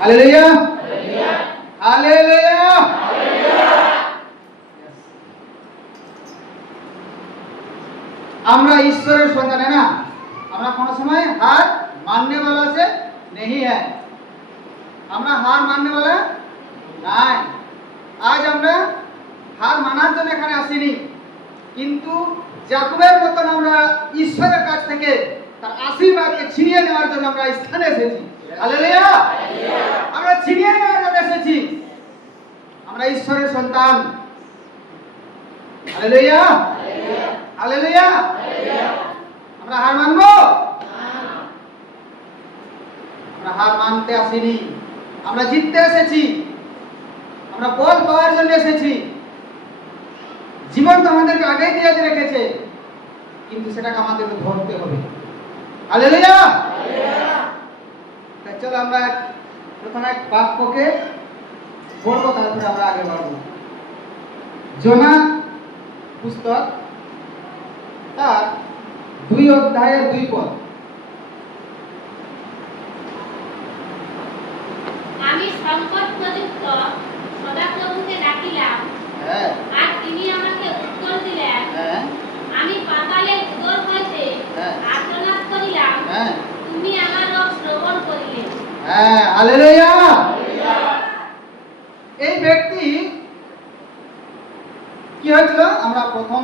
Hallelujah, hallelujah. আমরা ঈশ্বরের সন্তান, है ना? আমরা কোনো সময় हार मानने वाला से नहीं है। আমরা हार मानने वाला নাই। আজ আমরা হার মানার জন্য এখানে আসিনি, কিন্তু যাকবের মতন আমরা ঈশ্বরের কাছ থেকে তার আশীর্বাদকে ছিনিয়ে নেওয়ার জন্য আমরা স্থানে এসেছি। হালেলুয়া, আমরা ছিনিয়ে নেওয়ার জন্য এসেছি। আমরা ঈশ্বরের সন্তান। Hallelujah, hallelujah. আমরা হার মানবো? আমরা হার মানতে আসিনি, আমরা জিততে এসেছি। আমরা বল পাওয়ার জন্য এসেছি। জীবন তো আমাদেরকে আগেই দিয়ে রেখেছে, কিন্তু সেটাকে আমাদেরকে ধরতে হবে। হালেলুয়া। চলো আমরা প্রথমে এক বাক্যকে পড়বো, তারপরে আমরা আগে বাড়বো। যোনা পুস্তক তার 2 অধ্যায়ের 2 পদ। আমি সংকট প্রযুক্ত সদাপ্রভুকে ডাকিলাম, আর তিনি আমাকে উত্তর দিলেন। আমি পাতালের উদর হইতে আর্তনাদ করিলাম, তুমি আমার রব শ্রবণ করিলে। হালেলুয়া। এই ব্যক্তি কি হয়েছিল? আমরা প্রথম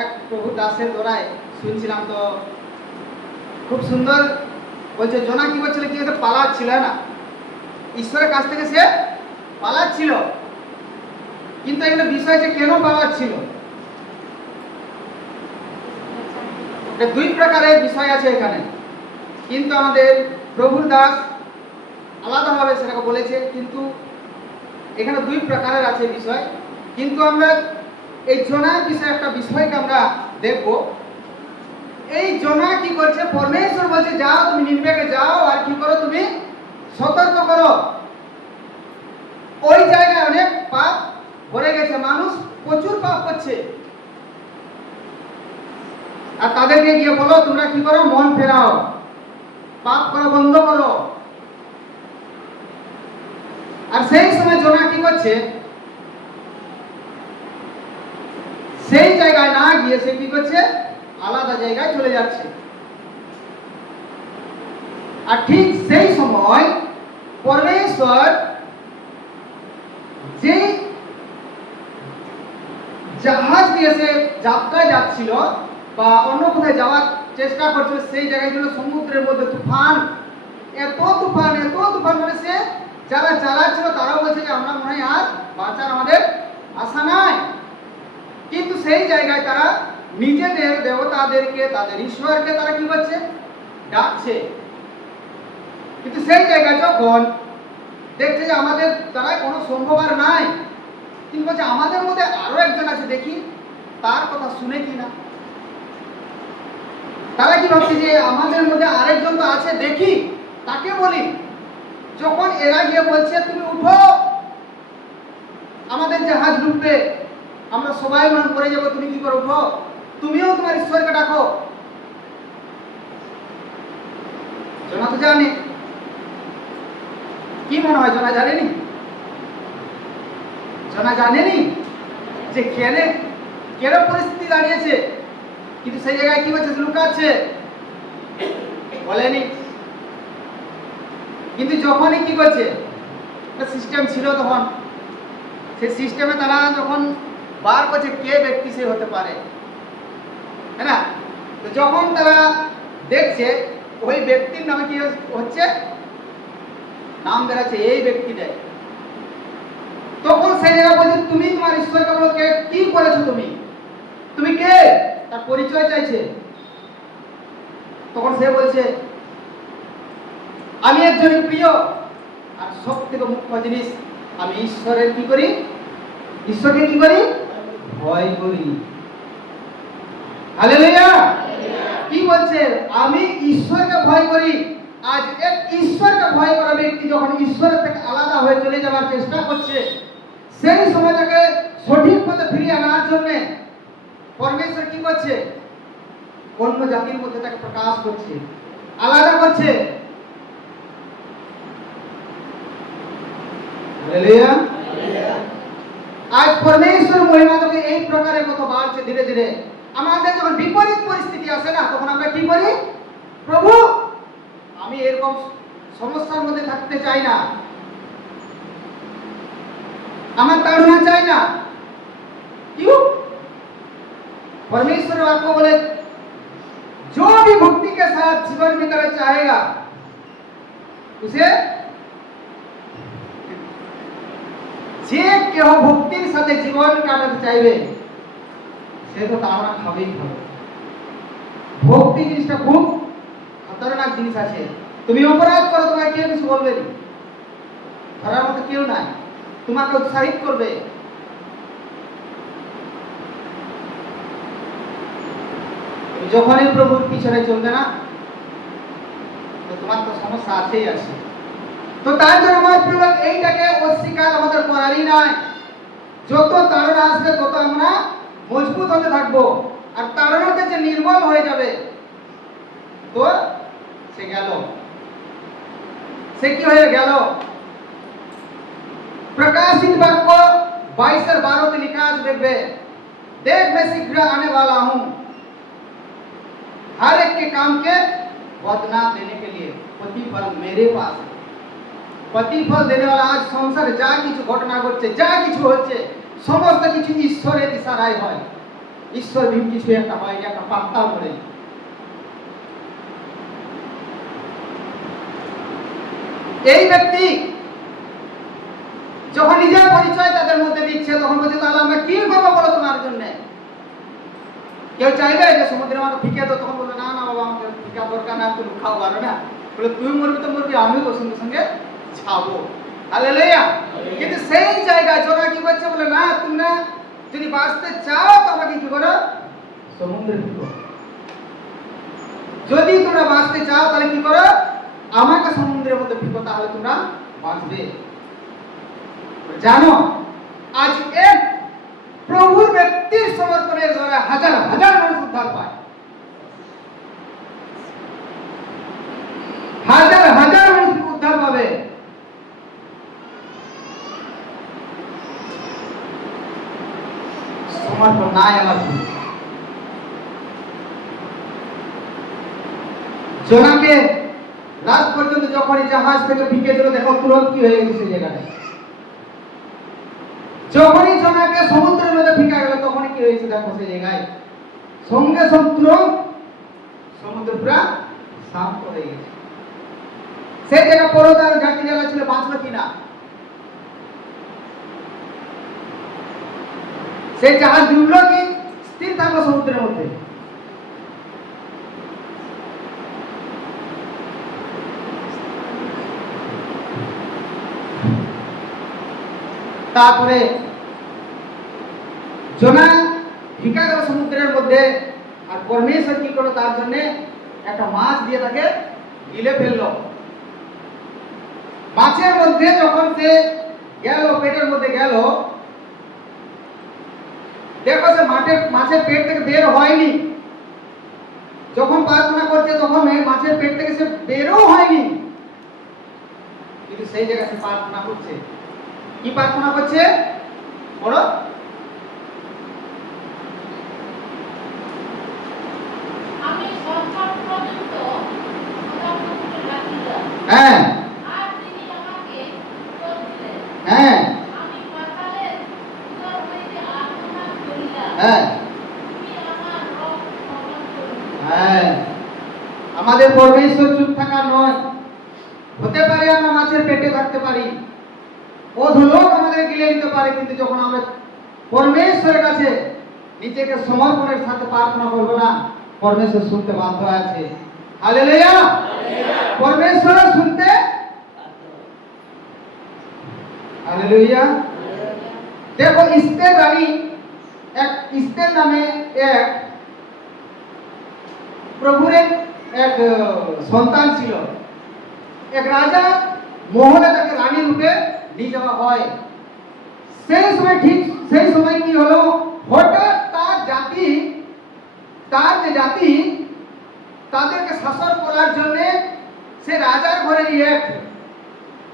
এক প্রভু দাসের দ্বারায় শুনছিলাম, তো খুব সুন্দর বলছে। জোনা কি বলছিল? কি পালাচ্ছিল না, ঈশ্বরের কাছ থেকে সে পালাচ্ছিল। কিন্তু এখানে বিষয় যে কেন পালাচ্ছিল, দুই প্রকারের বিষয় আছে এখানে, কিন্তু আমাদের প্রভুর দাস আলাদাভাবে সেটাকে বলেছে। কিন্তু এখানে 2 প্রকারের আছে বিষয়। কিন্তু আমরা এই জোনার বিষয়ে একটা বিষয়কে আমরা দেখব। এই জোনা কি করছে? পরমেশ্বর বলছে যাও, তুমি নিনবেকে যাও, আর কি করো? তুমি সতর্ক করো। ওই জায়গায় অনেক পাপ ভরে গেছে, মানুষ প্রচুর পাপ করছে। আর তাদেরকে গিয়ে বলো তোমরা কি করো? মন ফেরাও, পাপ করা বন্ধ করো। আর সেই সময় জোনা কি করছে? সেই জায়গায় না গিয়ে সে কি করছে? আলাদা জায়গায় চলে যাচ্ছে। আর ঠিক সেই সময় পরমেশ্বর যে জাহাজ দিয়ে সে যাত্রায় যাচ্ছিল বা অন্য কোথায় যাওয়ার চেষ্টা করছিল, সেই জায়গায় ছিল সমুদ্রের মধ্যে তুফান। এত তুফান, এত তুফান, মানে সে যারা চালাচ্ছিল তারাও বলছে যে আমরা মনে হয় আর বাঁচার আমাদের আশা নাই। কিন্তু সেই জায়গায় তারা নিজেদের দেবতাদেরকে, তাদের ঈশ্বরকে তারা কি করছে? ডাকছে। কিন্তু সেই জায়গায় যখন দেখছে যে আমাদের দ্বারা কোনো সম্ভব আর নাই, কিন্তু বলছে আমাদের মধ্যে আরো একজন আছে, দেখি তার কথা শুনে কিনা। তারা কি ভাবছে? যে আমাদের মধ্যে আরেকজন তো আছে, দেখি তাকে বলি। যখন এরা গিয়ে বলছে তুমি উঠো, আমাদের জাহাজ ডুববে, আমরা সবাই মনে পড়ে যাবো, তুমি কি করো? উঠো, তুমিও তোমার ঈশ্বরকে ডাকো। জোনা তো জানে। কি মনে হয় জোনা জানেনি? জোনা জানেনি যে কেন পরিস্থিতি দাঁড়িয়েছে, কিন্তু সেই জায়গায় কি হচ্ছে? লুকাচ্ছে, বলেনি। কিন্তু যখনই কি করছে, একটা সিস্টেম ছিল তখন, সেই সিস্টেমে তারা যখন বার করছে কে ব্যক্তি সে হতে পারে, है না? তো যখন তারা দেখছে ওই ব্যক্তির নামে কি হচ্ছে, নাম বেরাচ্ছে এই ব্যক্তিটাই, তখন সেই জায়গা বলছে তুমি তোমার ঈশ্বরকে বলো কে, কি করেছো তুমি, তুমি কে, তার পরিচয় চাইছে। তখন সে বলছে আমি একজনের প্রিয় আর সব থেকে মুখ্য জিনিস, আমি ঈশ্বরের কি করি? ঈশ্বরকে কি করি? ভয় করি। হালেলুয়া। কি বলছে? আমি ঈশ্বরকে ভয় করি। আজ এক ঈশ্বরকে ভয় করা ব্যক্তি যখন ঈশ্বরের থেকে আলাদা হয়ে চলে যাওয়ার চেষ্টা করছে, সেই সময়টাকে সঠিক পথে ফিরিয়ে আনার জন্য পরমেশ্বর কি করছে? অন্য জাতির মধ্যে তাকে প্রকাশ করছে, আলাদা করছে। हालेलुया। आज परमेश्वर महिमा তোকে এই প্রকারে কত বাড়ছে ধীরে ধীরে। আমাদের যখন বিপরীত পরিস্থিতি আসে না, তখন আমরা কি করি? প্রভু, আমি এরকম সমস্যার মধ্যে থাকতে চাই না, আমার তাড়না চাই না। क्यों? परमेश्वर आपको बोले जो भी भक्ति के साथ जीवन बिताना चाहेगा उसे যে কেহ ভক্তির সাথে জীবন কাটাতে চাইবে সে তো তাড়না খাবেই খাবে। ভক্তি জিনিসটা খুব খতরনাক জিনিস আছে। তুমি অপরাধ করো, তোমাকে কেউ কিছু বলবে না, ধরার মতো কেউ নাই, তোমাকে উৎসাহিত করবে। যখনই প্রভুর পিছনে চলবে না, তো তোমার তো সমস্যা আছেই আছে। তো তার জন্য আমার প্রিয় লোক, এইটাকে অস্বীকার আমাদের করারই নয়। যত তাড়না আসবে তত আমরা মজবুত হতে থাকবো, আর তাড়নাতে যে নির্মল হয়ে যাবে তো সে গেল। সে কি হয়ে গেল? प्रकाशित वाक्य 22:12 में लिखा है, देखबे देख मैं शीघ्र आने वाला हूं, हर एक के काम के बदला देने के लिए प्रतिफल मेरे पास है। प्रतिफल देने वाला आज संसारे যা কিছু ঘটনা ঘটছে, যা কিছু হচ্ছে, সমস্ত কিছু ঈশ্বরের ইশারায় হয়। ঈশ্বর ভিন্ন কিছু একটা হয়, একটা পাত্তা পড়ে। এই ব্যক্তি যখন নিজের পরিচয় তাদের মধ্যে দিচ্ছে, তখন বলছে তাহলে আমরা কি করবো বলো তোমার জন্য? কেউ চাইবে যে সমুদ্রে আমাকে ফিকে দাও, তখন বলবে না না বাবা, আমাকে ফিকা দরকার না, তুমি খাও পারো না। বলে তুই মরবি তো মরবি, আমিও তোর সঙ্গে সঙ্গে ছাবো। হালেলুয়া। কিন্তু সেই জায়গায় জোনা কি করছে? বলে না, তোমরা যদি বাঁচতে চাও তো আমাকে কি করো? সমুদ্রে ফিকো। যদি তোমরা বাঁচতে চাও তাহলে কি করো? আমাকে সমুদ্রের মধ্যে ফিকো, তাহলে তোমরা বাঁচবে। জানো, আজ এক প্রভুর ব্যক্তির সমর্পণের দ্বারা হাজার হাজার মানুষ উদ্ধার পায়, হাজার হাজার মানুষ উদ্ধার পাবে। সমর্পণ নাই আমার। জোনাকে রাত পর্যন্ত যখনই জাহাজ থেকে ভিকে দিল, দেখো তুরন্ত কি হয়ে গেছে সেই জায়গায়। যখনই জোনাকে সমুদ্রের মধ্যে ফিকা গেল, তখনই কি হয়েছে দেখো সেই জায়গায়, সঙ্গে তুরন্ত সমুদ্র পুরা শান্ত হয়ে গেছে। সেই জায়গা পরদার জাতি যারা ছিল বাঁচলো কিনা? সেই জাহাজ ডুবলো কি স্থির থাকলো সমুদ্রের মধ্যে? তারপরে জোনা ভিকা গেল সমুদ্রের মধ্যে, আর পরমেশ্বর কি করলো? তার জন্য একটা মাছ দিয়ে তাকে গিলে ফেললো। মাছের মধ্যে যখন সে গেল, পেটের মধ্যে গেল, দেখো সে মাছের পেট থেকে বের হয়নি। যখন প্রার্থনা করছে তখন মাছের পেট থেকে সে বেরও হয়নি, কিন্তু সেই জায়গায় সে প্রার্থনা করছে। কি প্রার্থনা করছে? বলো। আমি সংকট পর্যন্ত সদাপ্রভুকে ডাকিলাম, হ্যাঁ আর তিনি আমাকে উত্তর দিলেন। হ্যাঁ আমি পাতালের উত্তর হইতে আর্তনাদ করিলাম, হ্যাঁ তুমি আমার রব স্মরণ করিলে। হ্যাঁ। আমাদের পরমেশ্বর চুপ থাকা নয়। হতে পারে আমরা মাছের পেটে থাকতে পারি, অধলোক আমাদের গিলে নিতে পারে, কিন্তু যখন আমরা পরমেশ্বরের কাছে নিজেকে সমর্পণের সাথে প্রার্থনা করবো না, পরমেশ্বর শুনতে বাধ্য আছে। হালেলুয়া। পরমেশ্বর শুনতে, হালেলুয়া। দেখো ইস্তের রানী, এক ইস্তের নামে এক প্রভুর এক সন্তান ছিল। এক রাজা মহলে তাকে রানী রূপে নিয়ে যাওয়া হয়। সেই সময় ঠিক সেই সময় কি হলো? হঠাৎ তার যে জাতি তাদেরকে শাসন করার জন্য সে রাজার ঘরে এক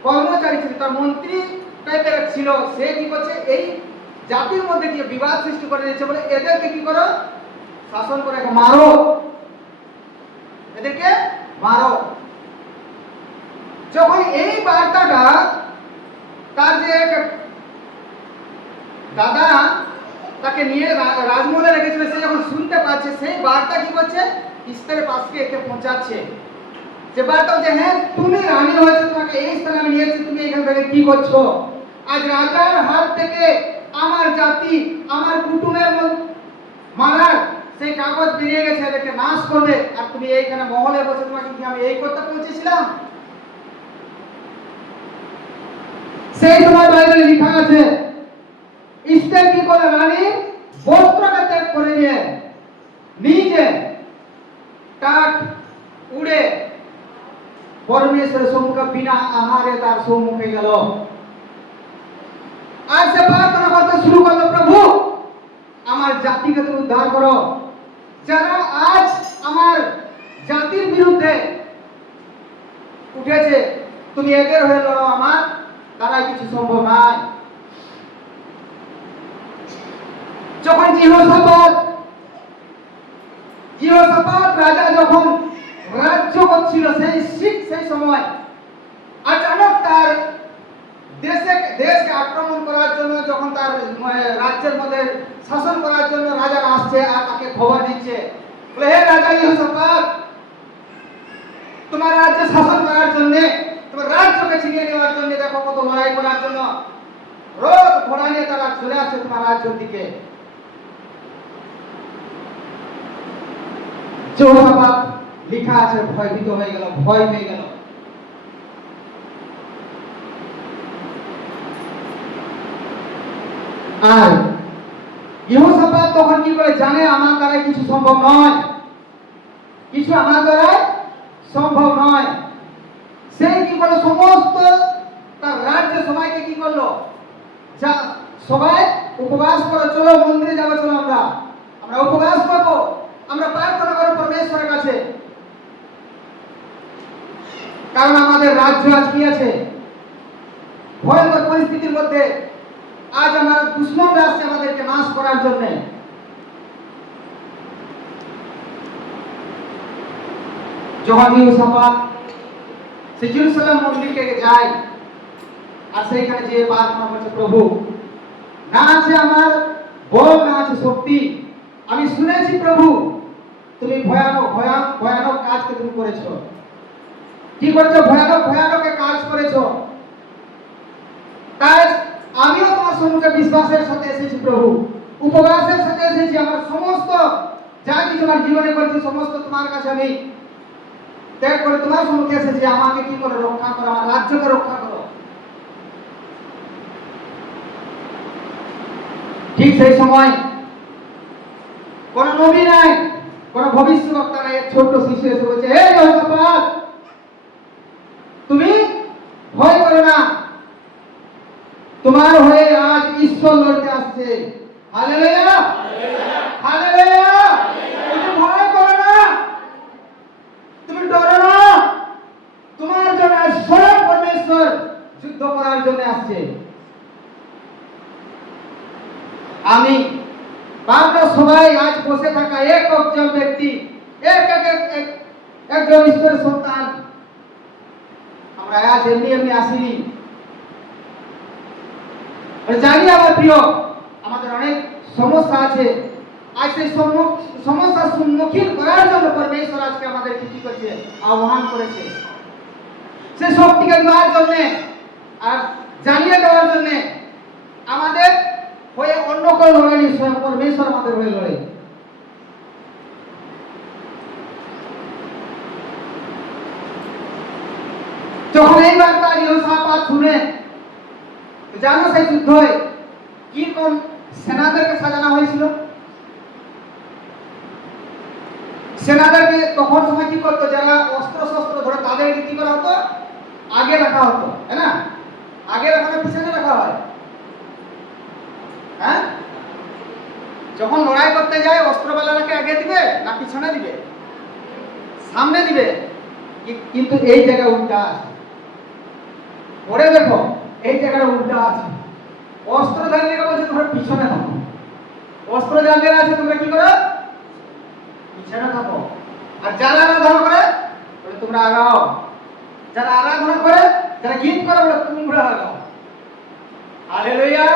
কর্মচারী ছিল, তার মন্ত্রী টাইপের ছিল, সে কি করছে এই জাতির মধ্যে গিয়ে বিবাদ সৃষ্টি করে দিয়েছে, বলে এদেরকে কি করো, শাসন করে মারো, এদেরকে মারো। যখন এই বার্তাটা তার যে এক দাদা তাকে নিয়ে রাজমহলে রেখেছিল, সে যখন শুনতে পাচ্ছে, সেই বার্তা কি করছে, ইস্তারের পাশে একে পৌঁছাচ্ছে। যে বার্তা যে হ্যাঁ তুমি রানী হয়েছে, তোমাকে এই স্থানে আমি নিয়ে এসেছি, তুমি এখান থেকে কি করছো? আজ রাজার হাত থেকে আমার জাতি, আমার কুটুমের মারার সেই কাগজ বেরিয়ে গেছে, এদেরকে নাশ করবে, আর তুমি এইখানে মহলে বসে তোমাকে কি আমি এই করতে পৌঁছেছিলাম? সেই সময় বাইবেলে লেখা আছে ইস্তের কি করে রানী বস্ত্রকে ত্যাগ করে দিয়ে নিজে কাঠ উড়ে পরমেশ্বরের সম্মুখে বিনা আহারে তার সম্মুখে গেল। আর সে প্রার্থনা করতে শুরু করলো, প্রভু আমার জাতিকে তুমি উদ্ধার করো, যারা আজ আমার জাতির বিরুদ্ধে উঠেছে, তুমি এদের হয়ে লড়ো, আমার দ্বারা কিছু সম্ভব নয়। যখন জিহোশাফাত রাজা যখন রাজ্য করছিল, সেই সময় আচানক তার দেশকে আক্রমণ করার জন্য, যখন তার রাজ্যের মধ্যে শাসন করার জন্য রাজারা আসছে আর তাকে খবর দিচ্ছে, বলে হে রাজা জিহোশাফাত, তোমার রাজ্যে শাসন করার জন্য, তোমার রাজ্যকে ছিনিয়ে নেওয়ার জন্য, দেখো কত লড়াই করার জন্য রোজ ঘোড়া নিয়ে তারা চলে আসছে তোমার রাজ্যের দিকে। জিহোশাফাত লেখা আছে ভয়ভীত হয়ে গেল, ভয় পেয়ে গেল। আর জিহোশাফাত তখন কি করে জানে আমার দ্বারা কিছু সম্ভব নয়, কিছু আমার দ্বারা সম্ভব নয়। সেই কি করলো, সমস্ত তার রাজ্য সবাইকে কি করলো, যা সবাই উপবাস করো, চলো মন্দিরে যাবো, চলো আমরা উপবাস করবো, আমরা প্রার্থনা করবো পরমেশ্বরের কাছে, কারণ আমাদের রাজ্য আজ কি আছে, ভয়ঙ্কর পরিস্থিতির মধ্যে। আজ আমার দুশ্মনরা আসছে আমাদেরকে নাশ করার জন্য। যখন জিহোশাফাত সে জেরুজালেম মন্দিরকে যায়, আর সেইখানে যে প্রার্থনা করছে, প্রভু না আছে আমার বল, না আছে শক্তি, আমি শুনেছি প্রভু তুমি ভয়ানক কাজকে তুমি করেছো। কি করছো? ভয়ানক কাজ করেছো। তাই আমিও তোমার সম্মুখে বিশ্বাসের সাথে এসেছি প্রভু, উপবাসের সাথে এসেছি, আমার সমস্ত যা কিছু আমার জীবনে করেছি সমস্ত তোমার কাছে আমি ত্যাগ করে তোমার সম্মুখে এসেছি, আমাকে কি করে রক্ষা করো, আমার রাজ্যকে রক্ষা করো। ঠিক সেই সময় কোন নবী নাই, কোন ভবিষ্যদ্বক্তা নাই, এক ছোট্ট শিশু এসে বলছে, হে জিহোশাফাত, তুমি ভয় করো না, তোমার হয়ে আজ ঈশ্বর লড়তে আসছে। Hallelujah, hallelujah. তুমি ভয় করো না, তুমি ডরো না, তোমার জন্য স্বয়ং পরমেশ্বর যুদ্ধ করার জন্য আসছে। আমি আমরা সবাই আজ বসে থাকা একজন ব্যক্তি, একজন ঈশ্বরের সন্তান, আমরা আজ এমনি আসিনি। জানি আমার প্রিয়, আমাদের অনেক সমস্যা আছে, আজ সেই সমস্যার সম্মুখীন করার জন্য পরমেশ্বর আজকে আমাদের কি করছে, আহ্বান করেছে, সে শক্তিকে দেওয়ার জন্য আর জানিয়ে দেওয়ার জন্য। আমাদের হয়ে অন্য কেউ লড়েনি, স্বয়ং পরমেশ্বর আমাদের হয়ে লড়ে। যখন এই বার্তা জিহোশাফাত শুনে, জানো সেই যুদ্ধে কি কোন সেনাদেরকে সাজানো হয়েছিল? সেনাদেরকে তখন সময় কি করতো, যারা অস্ত্র শস্ত্র ধরে তাদেরকে কি করা হতো, আগে রাখা হতো, তাই না? আগে রাখানো পিছনে রাখা হয়। হ্যাঁ, যখন লড়াই করতে যায় অস্ত্রবালাকে আগে দিবে না পিছনে দিবে? সামনে দিবে। কিন্তু এই জায়গায় উল্টা আছে। পড়ে দেখো এই জায়গাটা উল্টা আছে। অস্ত্রধারীরা বলছে তোমরা পিছনে থাকো, অস্ত্রধারীরা আছে তোমরা কি করো? পিছনে থাকো। আর যারা আরাধনা করে বলে তোমরা আগাও, যারা আরাধনা করে, যারা গীত করে বলে তোমরা আগাও। হালেলুয়া।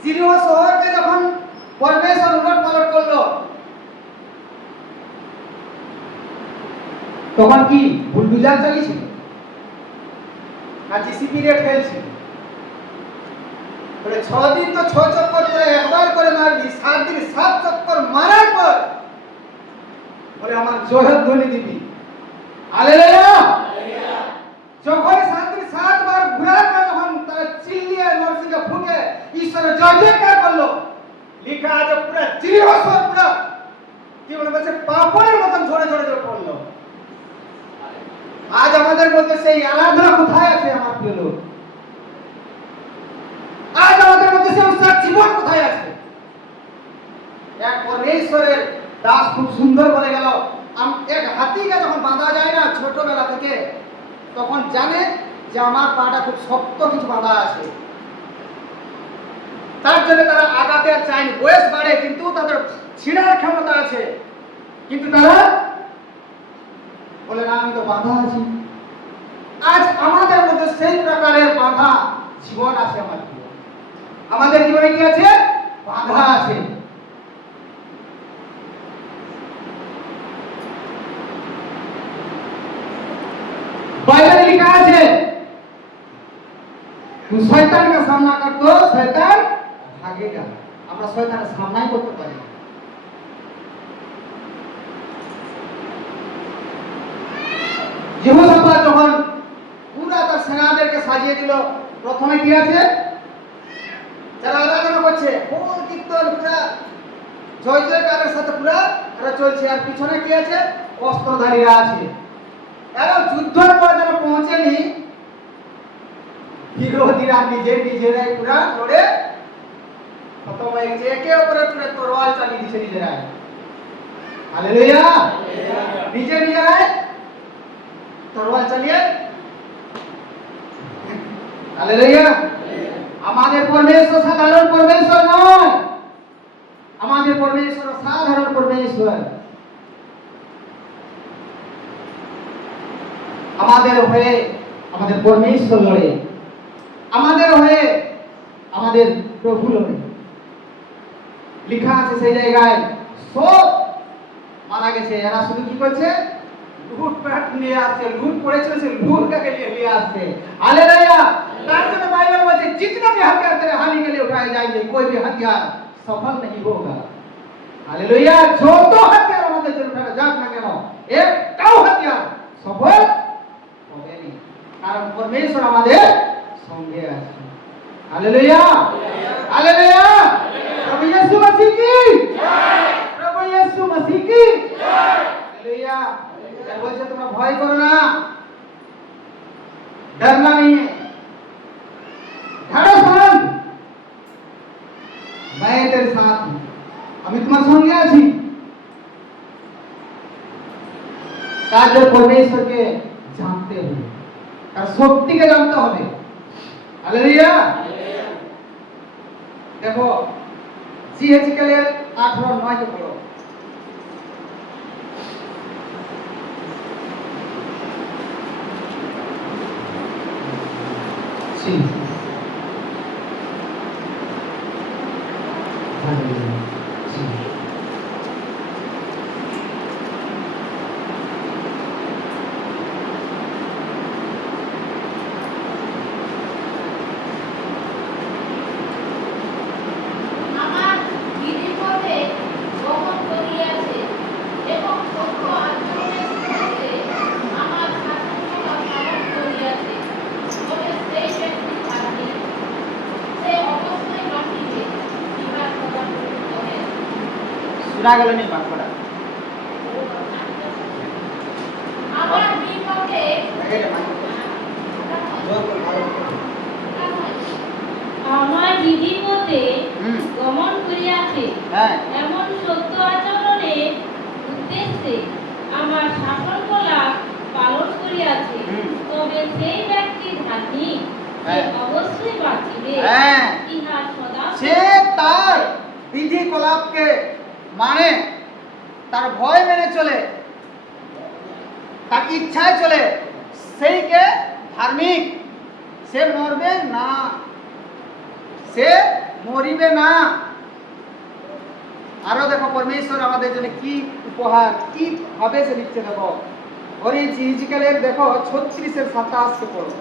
সিরিয় শহরকে যখন পরমেশ্বর উলটপালট করলো, তখন কি বুলডোজার চালিয়েছিল না জিসিপি রে ফেলছিল? বলে 6 দিন তো 6 চক্কর করে একবার করে মারবি, 7 দিন 7 চক্কর মারার পর বলে আমার জোহর ধ্বনি দিবি। হালেলুয়া। যখন 7 দিন 7 বার ঘুরার পর যখন তারা চিল্লিয়ে নরসিংহে ফুঁকে ঈশ্বরের জয় জয়কার করলো, লেখা আছে পুরো চিরহসর পুরো কি বলছে পাপড়ের মতন ঝরে ঝরে ঝরে পড়লো। আজ আমাদের মধ্যে সেই আরাধনা কোথায় আছে আমার প্রিয় লোক? আজ আমাদের মধ্যে সেই উৎসাহ জীবন কোথায় আছে? এক পরমেশ্বরের দাস খুব সুন্দর বলে গেল, এক হাতিকে যখন বাঁধা যায় না ছোটবেলা থেকে, তখন জানে যে আমার পাটা খুব শক্ত কিছু বাঁধা আছে, তার জন্য তারা আগাতে আর চায়নি। বয়স বাড়ে কিন্তু তাদের ছিঁড়ার ক্ষমতা আছে, কিন্তু তারা বলে না আমি তো বাঁধা আছি। আজ আমাদের মধ্যে সেই প্রকারের বাঁধা জীবন আছে। আমার জীবন, আমাদের জীবনে কি আছে? বাঁধা আছে। বাইবেলে লেখা আছে তুই শয়তানকে সামনা কর তো শয়তান ভাগেগা। আমরা শয়তানের সামনাই করতে পারি না। যেহোশাফাত যখন পুরা তার সেনাদেরকে সাজিয়ে দিল, প্রথমে কি আছে? যারা আরাধনা করছে কোন কীর্তন পুরা জয় জয়কারের সাথে পুরা এরা চলছে, আর পিছনে কি আছে? অস্ত্রধারীরা আছে। এরা যুদ্ধের ময়দানে পৌঁছেনি, বিরোধীরা নিজেরাই পুরা লড়ে খতম হয়ে গেছে, একে অপরের পুরো তরোয়াল চালিয়ে দিচ্ছে নিজেরাই। হালেলুয়া। নিজেরাই তরোয়াল চালিয়ে। হালেলুয়া। আমাদের পরমেশ্বর সাধারণ পরমেশ্বর নয়, আমাদের পরমেশ্বর সাধারণ পরমেশ্বর। আমাদের হয়ে আমাদের পরমেশ্বর লড়ে, আমাদের হয়ে আমাদের প্রভু লড়ে। লেখা আছে সেই জায়গায় সব মারা গেছে, এরা শুধু কি করছে? লুটপাট নিয়ে আসছে, লুট পড়েছিল সে লুটটাকে নিয়ে আসছে। हालेलुया। तार जন্য বাইবেল বলছে जितना भी हथियार तेरे हानि के लिए उठाए जाएंगे कोई भी हथियार सफल नहीं होगा। हालेलुया। যত হাতিয়ার আমাদের জন্য উঠানো যাক না কেন, একটাও হাতিয়ার সফল হবে না, কারণ পরমেশ্বর আমাদের সঙ্গে আছে। हालेलुया। हालेलुया। प्रभु यीशु मसीह की जय। प्रभु यीशु मसीह की जय। हालेलुया। বলছে তোমরা ভয় করো না, डरना नहीं है, ढाढ़स मान, मैं तेरे साथ हूं, আমি তোমার সঙ্গে আছি। কাজ পরমেশ্বরকে জানতে হবে, তার শক্তিকে জানতে হবে। হালেলুয়া। দেখো জিহেজকেলের 18:9 কে পড়ো। জি। হালেলুয়া। জি। আমার গিরিপথে গমন করিয়াছে এবং সত্য আচরণের সাথে আমার শাসনকলা পালন করিয়াছে, তবে সেই ব্যক্তি থাকবে, সে অবশ্যই বাঁচিবে, ইহার কথা করেন। শোনা গেল নি বাক্যটা? আমার বিপথে আমার বিধিপথে গমন করিয়াছে, এমন সত্য আচরণের উদ্দেশ্যে আমার শাসনকলা পালন করিয়াছে, তবে সেই ব্যক্তি ধার্মিক, হ্যাঁ। অবশ্যই বাঁচিবে। হ্যাঁ। ইহা সদা সে তার বিধি কলাপকে মানে, তার ভয় মেনে চলে, তার ইচ্ছায় চলে, সেইকে ধার্মিক। সে মরবে না, সে মরিবে না। আরো দেখো পরমেশ্বর আমাদের জন্য কি উপহার, কি ভাবে সে লিখছে দেখো। ওই হিজকেলের দেখো 36:27 পড়ো।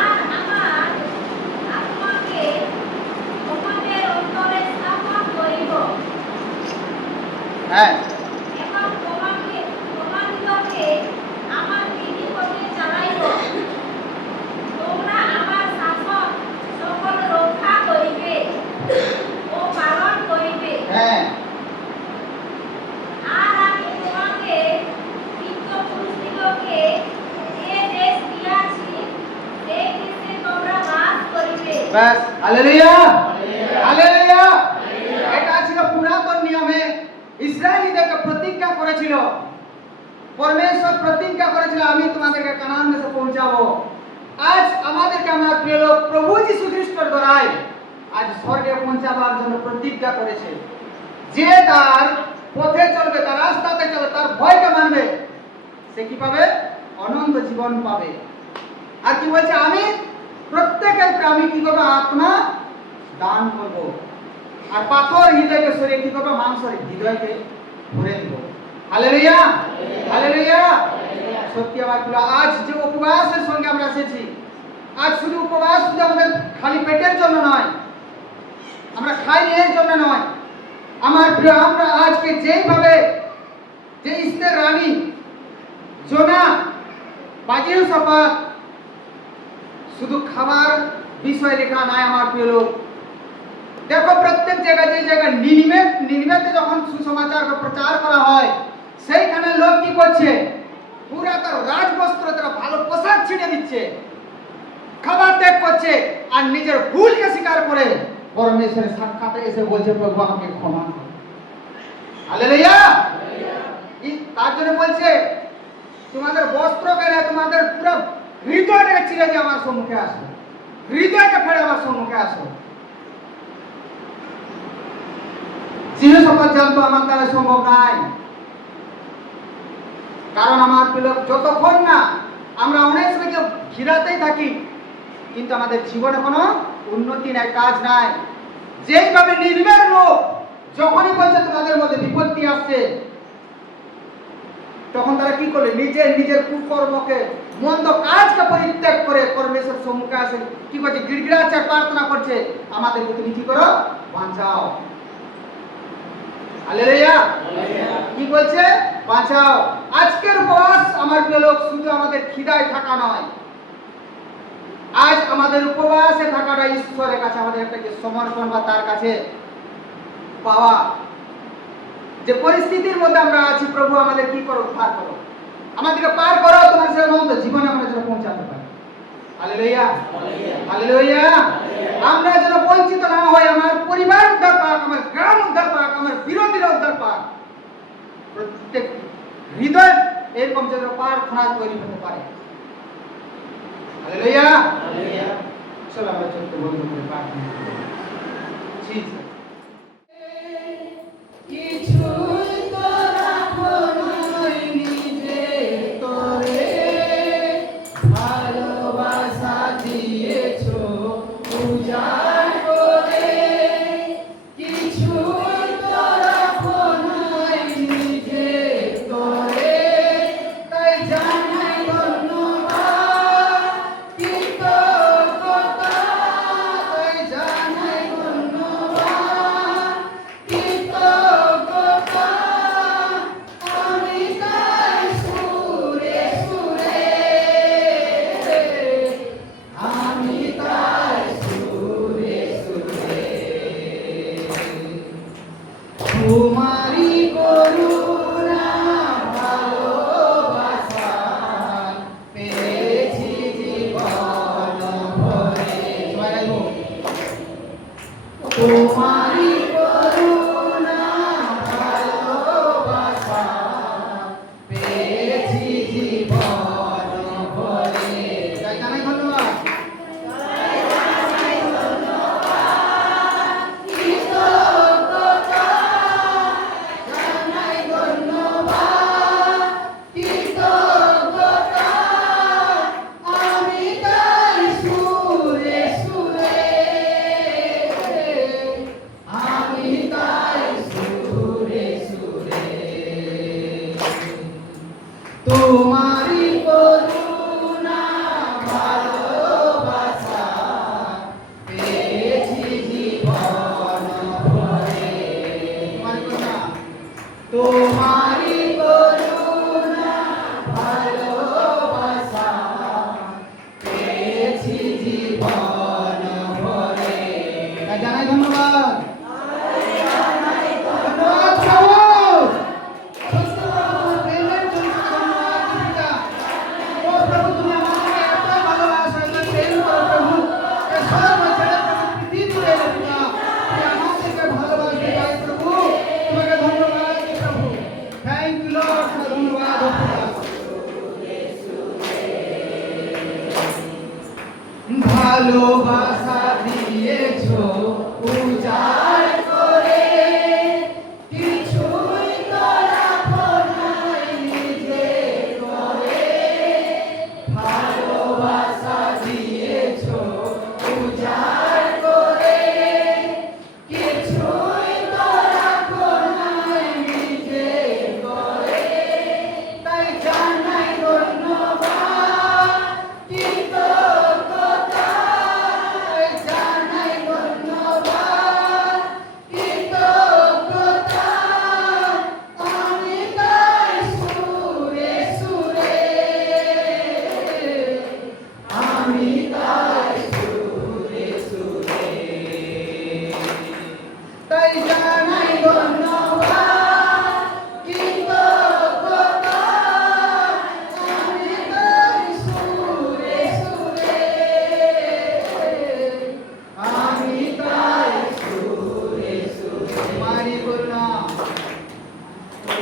আর আমার আত্মাকে তোমাদের অন্তরে স্থাপন করিব হ্যাঁ, এবং তোমাদিগকে আমার বিধি পথে চালাইব। তোমরা আমার শাসন সকল রক্ষা করিবে ও পালন করিবে। হ্যাঁ, আর আমি তোমাকে পিতৃপুরুষদিগকে যে দেশ দিয়াছি, সেই দেশে তোমরা বাস করিবে। ব্যাস। Hallelujah, hallelujah. এটা ছিল পুরাতন নিয়মে ইসরায়েলীদেরকে প্রতিজ্ঞা করেছিল। পরমেশ্বর প্রতিজ্ঞা করেছিল আমি তোমাদেরকে কানান দেশে পৌঁছাবো। আজ আমাদেরকে আমার প্রিয় লোক প্রভু যীশু খ্রিস্টের দ্বারাই আজ স্বর্গে পৌঁছাবার জন্য প্রতিজ্ঞা করেছে। যে তার পথে চলবে, তার রাস্তাতে চলবে, তার ভয়কে মানবে, সে কি পাবে? অনন্ত জীবন পাবে। আর কি বলছে? আমি প্রত্যেকের আমি কি করবো? আত্মা দান করব। আর পাথর হৃদয়কে সরিয়ে কি করবো? মাংসের হৃদয়কে ভরে দিব। Hallelujah, hallelujah. সত্যি আমার প্রিয়, আজ যে উপবাসের সঙ্গে আমরা এসেছি, আজ শুধু উপবাস শুধু আমাদের খালি পেটের জন্য নয়, আমরা খাই এর জন্য নয়। আমার প্রিয়, আমরা আজকে যেইভাবে যে ইস্তের রানী জোনা বাজিও সাফাত শুধু খাবার বিষয় লেখা নাই আমার প্রিয় লোক। দেখো প্রত্যেক জায়গায়, যে জায়গায় নিনিভেতে যখন সুসমাচার প্রচার করা হয়, সেইখানে লোক কি করছে? পুরা তার রাজবস্ত্র, তারা ভালো পোশাক ছিঁড়ে দিচ্ছে, খাবার ত্যাগ করছে, আর নিজের ভুলকে স্বীকার করে পরমেশ্বরের সাক্ষাতে এসে বলছে প্রভু আমাকে ক্ষমা করো। হালেলুয়া। তার জন্য বলছে তোমাদের বস্ত্র কেন, তোমাদের পুরো হৃদয়টাকে ছিঁড়ে দিয়ে আমার সম্মুখে আসো, হৃদয়কে ফেলে আমার সম্মুখে আসো। চির শপথ জানতো আমার দ্বারা সম্ভব নাই, কারণ আমার প্রিয় যতক্ষণ না আমরা অনেক সময় ঘিরাতেই থাকি, কিন্তু আমাদের জীবনে কোনো উন্নতি নাই, কাজ নাই। যেইভাবে নির্মের লোক যখনই বলছে তোমাদের মধ্যে বিপত্তি আসছে, তখন তারা কি করলে? নিজের কুকর্মকে, মন্দ কাজকে পরিত্যাগ করে পরমেশ্বর সম্মুখে আসে, কি করছে? গিড়গিড়াচ্ছে, প্রার্থনা করছে আমাদেরকে তুমি কি করো? বাঁচাও। হালেলুয়া। কি বলছে? বাঁচাও। আজকের উপবাস আমার প্রিয় লোক শুধু আমাদের খিদায় থাকা নয়, আজ আমাদের উপবাসে থাকাটা ঈশ্বরের কাছে আমাদের একটা সমর্পণ বা তার কাছে পাওয়া। যে পরিস্থিতির মধ্যে আমরা আছি, প্রভু আমাদের কি করো? উদ্ধার করো, আমাদেরকে পার করো, তোমার সে অনন্ত জীবনে আমরা যেন পৌঁছাতে পারি। Hallelujah, hallelujah. আমরা যেন বঞ্চিত না হই, আমার পরিবার উদ্ধার পাক, আমার গ্রাম উদ্ধার পাক, আমার বিরোধীরা উদ্ধার পাক, প্রত্যেক হৃদয় এরকম যেন প্রার্থনা তৈরি হতে পারে। হালেলুয়া। চলো আমরা চোখকে বন্ধ করে প্রার্থনা করি। ঠিক আছে। তোমারই করুণা ভালোবাসা পেয়েছি জীবন ভরে। তাই জানাই ধন্যবাদ। কৃতজ্ঞতা জানাই ধন্যবাদ, কৃতজ্ঞতা আমি তাই সুরে সুরে, আমি তাই সুরে সুরে তোমারই করুণা ভালোবাসা পেয়েছি জীবন ভরে। তোমারই করুণা ভালোবাসা পেয়েছি জীবন ভরে। জানাই ধন্যবাদ। ধন্যবাদ প্রভু। সত্য তোমার প্রেমের জন্য ধন্যবাদ পিতা। ও প্রভু, তুমি আমাকে এত ভালোবাসো, এত প্রেম করো প্রভু। এই সব ছেড়ে প্রভু পৃথিবীতে এলে পিতা। তুমি আমাদেরকে ভালোবাসবে তাই প্রভু। তোমাকে ধন্যবাদ দিই প্রভু। Thank you lord. ধন্যবাদ ও পিতা। ভালোবাসা দিয়েছো উজাড় করে, কিছুই তো রাখো নাই নিজে করে। ভালোবাসা দিয়েছো উজাড় করে, কিছুই তো রাখো নাই নিজে করে। তাই জানাই ধন্যবাদ, কৃতজ্ঞতা জানাই ধন্যবাদ, কৃতজ্ঞতা আমি তাই সুরে সুরে, আমি তাই সুরে সুরে। তাই জানাই ধন্যবাদ, কৃতজ্ঞতা আমি তাই সুরে সুরে, আমি তাই সুরে সুরে। তোমারই করুণা,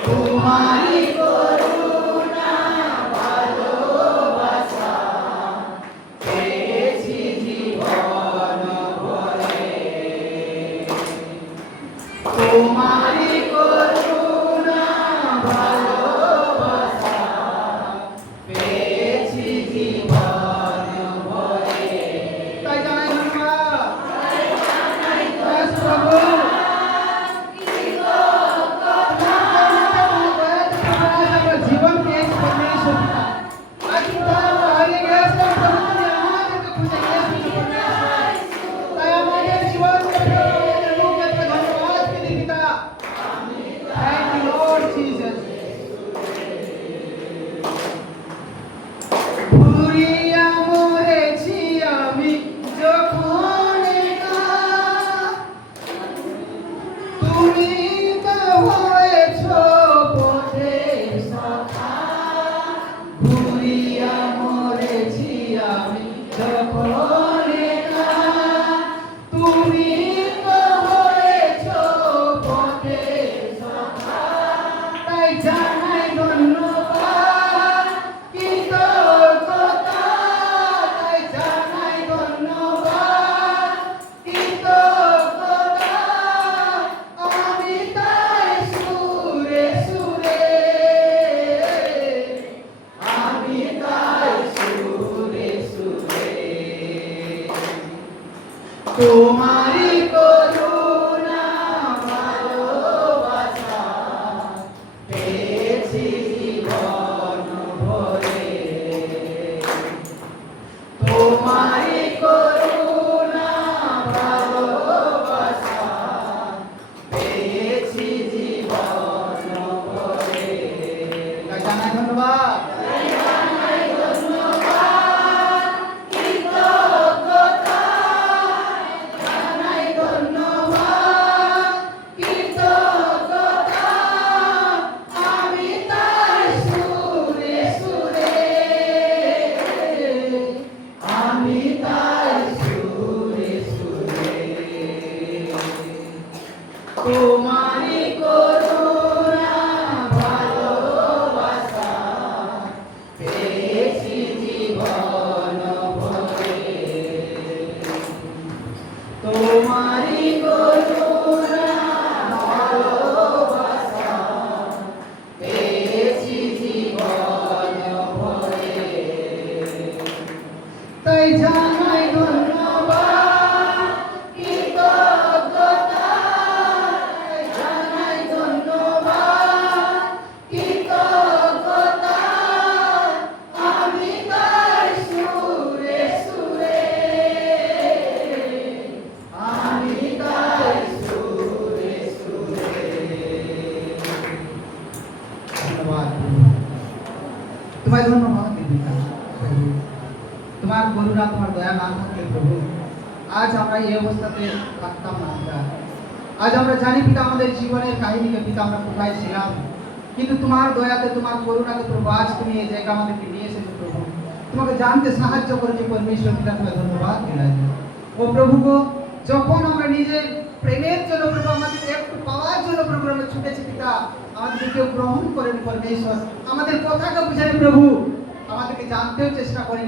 তোমারই করুণা ভালোবাসা পেয়েছি জীবন ভরে। তোমারই করুণা ভালোবাসা পেয়েছি জীবন ভরে। তাই জানাই ধন্যবাদ। ব্যাস প্রভু। জীবন পেয়েছি পরমেশ্বর পিতা। আজ পিতা আমরা হারিয়ে গেছিলাম প্রভু, তুমি আমাদেরকে খুঁজে নিয়েছো পরমেশ্বর। তাই আমাদের জীবনকে ফেরত আমাদের মুখে ধন্যবাদ দিই পিতা। Thank you lord Jesus. ঘুরিয়া মরেছি আমি যখন একা, তুমি তো হয়েছ পথের সখা। ঘুরিয়া মরেছি আমি যখন একা, তুমি তো হয়েছ পথের সখা। তাই জানাই ধন্যবাদ, কৃতজ্ঞতা তাই জানাই ধন্যবাদ, কৃতজ্ঞতা আমি তাই সুরে সুরে, আমি তাই সুরে সুরে। তোমারই করুণা ভালোবাসা পেয়েছি জীবন ভরে। তোমারই করুণা ভালোবাসা পেয়েছি জীবন ভরে। তাই জানাই ধন্যবাদ। কৃতজ্ঞতা জানাই ধন্যবাদ, তোমারই করুণা ভালোবাসা পেয়েছি জীবন ভরে। তোমারই করুণা ভালোবাসা পেয়েছি জীবন ভরে। তাই জানাই ধন্যবাদ কৃতজ্ঞতা, জানাই ধন্যবাদ কৃতজ্ঞতা, আমি গাই সুরে সুরে, আমি গাই সুরে সুরে। ধন্যবাদ তোমায়, ধন্যবাদ দেবিকা প্রভু। তোমার করুণা তোমার দয়া না থাকলে প্রভু আজ আমরা এই অবস্থাতে থাকতাম না পিতা। আজ আমরা জানি পিতা আমাদের জীবনের কাহিনীকে পিতা আমরা কোথায় ছিলাম, কিন্তু তোমার দয়াতে তোমার করুণাতে প্রভু আজ তুমি এই জায়গা আমাদেরকে নিয়ে এসেছো প্রভু। তোমাকে জানতে সাহায্য করেছে পরমেশ্বর পিতা, তোমায় ধন্যবাদ দিলাই। ও প্রভু গো, যখন আমরা নিজের প্রেমের জন্য প্রভু আমাদের একটু পাওয়ার জন্য প্রভু আমরা ছুটেছি পিতা, আমাদেরকে কেউ গ্রহণ করেন পরমেশ্বর, আমাদের কথাকে বুঝাই প্রভু, আমাদেরকে জানতেও চেষ্টা করেন।